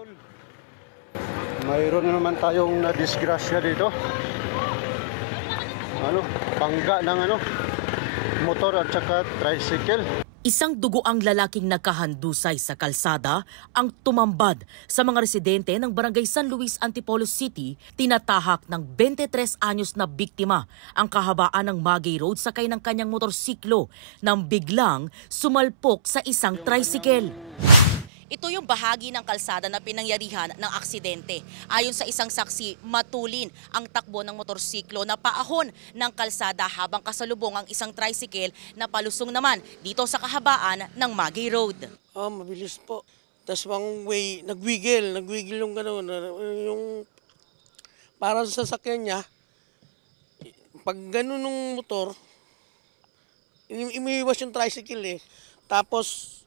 idol, mayroon na naman tayong nadisgrasya dito. Bangga ng motor at saka tricycle. Isang dugoang lalaking nagkahandusay sa kalsada ang tumambad sa mga residente ng Barangay San Luis, Antipolo City. Tinatahak ng 23 anyos na biktima ang kahabaan ng Magay Road sakay ng kanyang motorsiklo nang biglang sumalpok sa isang tricycle. Ito yung bahagi ng kalsada na pinangyarihan ng aksidente. Ayon sa isang saksi, matulin ang takbo ng motorsiklo na paahon ng kalsada habang kasalubong ang isang tricycle na palusong naman dito sa kahabaan ng Magay Road. Mabilis po. Tapos one way, nagwigil yung gano'n, yung parang sa sasakyan niya. Pag gano'n ng motor, umiiwas yung tricycle eh. Tapos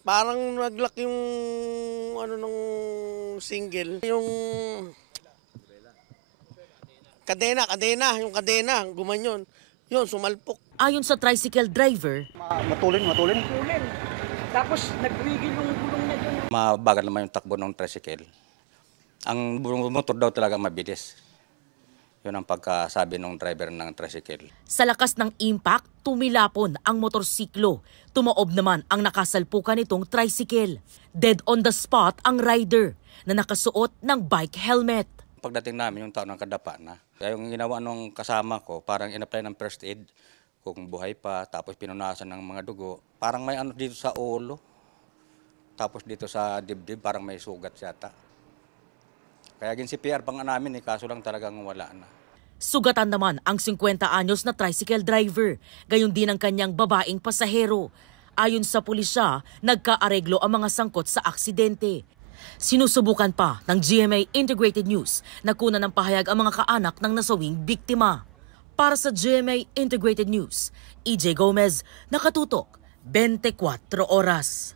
parang naglock yung nung single, yung yung kadena, gumanyon. Yun, sumalpok. Ayon sa tricycle driver, Matulin. Tapos nagwigil yung gulong na yun. Mabagal naman yung takbo ng tricycle. Ang motor daw talaga mabilis. Yun ang pagkasabi ng driver ng tricycle. sa lakas ng impact, tumilapon ang motorsiklo. Tumaob naman ang nakasalpukan nitong tricycle. Dead on the spot ang rider na nakasuot ng bike helmet. Pagdating namin yung tao ng kadapa na. Kaya yung ginawa nung kasama ko, parang in-apply ng first aid kung buhay pa, tapos pinunasan ng mga dugo. Parang may dito sa ulo, tapos dito sa dibdib, parang may sugat yata. Kaya CPR pang namin kaso lang talagang wala na. Sugatan naman ang 50 anyos na tricycle driver, gayon din ang kanyang babaeng pasahero. Ayon sa pulisya, nagkaareglo ang mga sangkot sa aksidente. Sinusubukan pa ng GMA Integrated News na kunan ng pahayag ang mga kaanak ng nasawing biktima. Para sa GMA Integrated News, EJ Gomez, nakatutok 24 oras.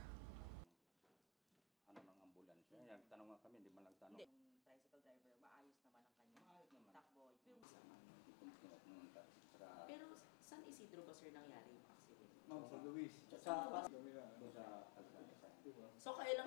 Pero San Isidro ba sir nangyari yung accident? Sa Luis. So kailan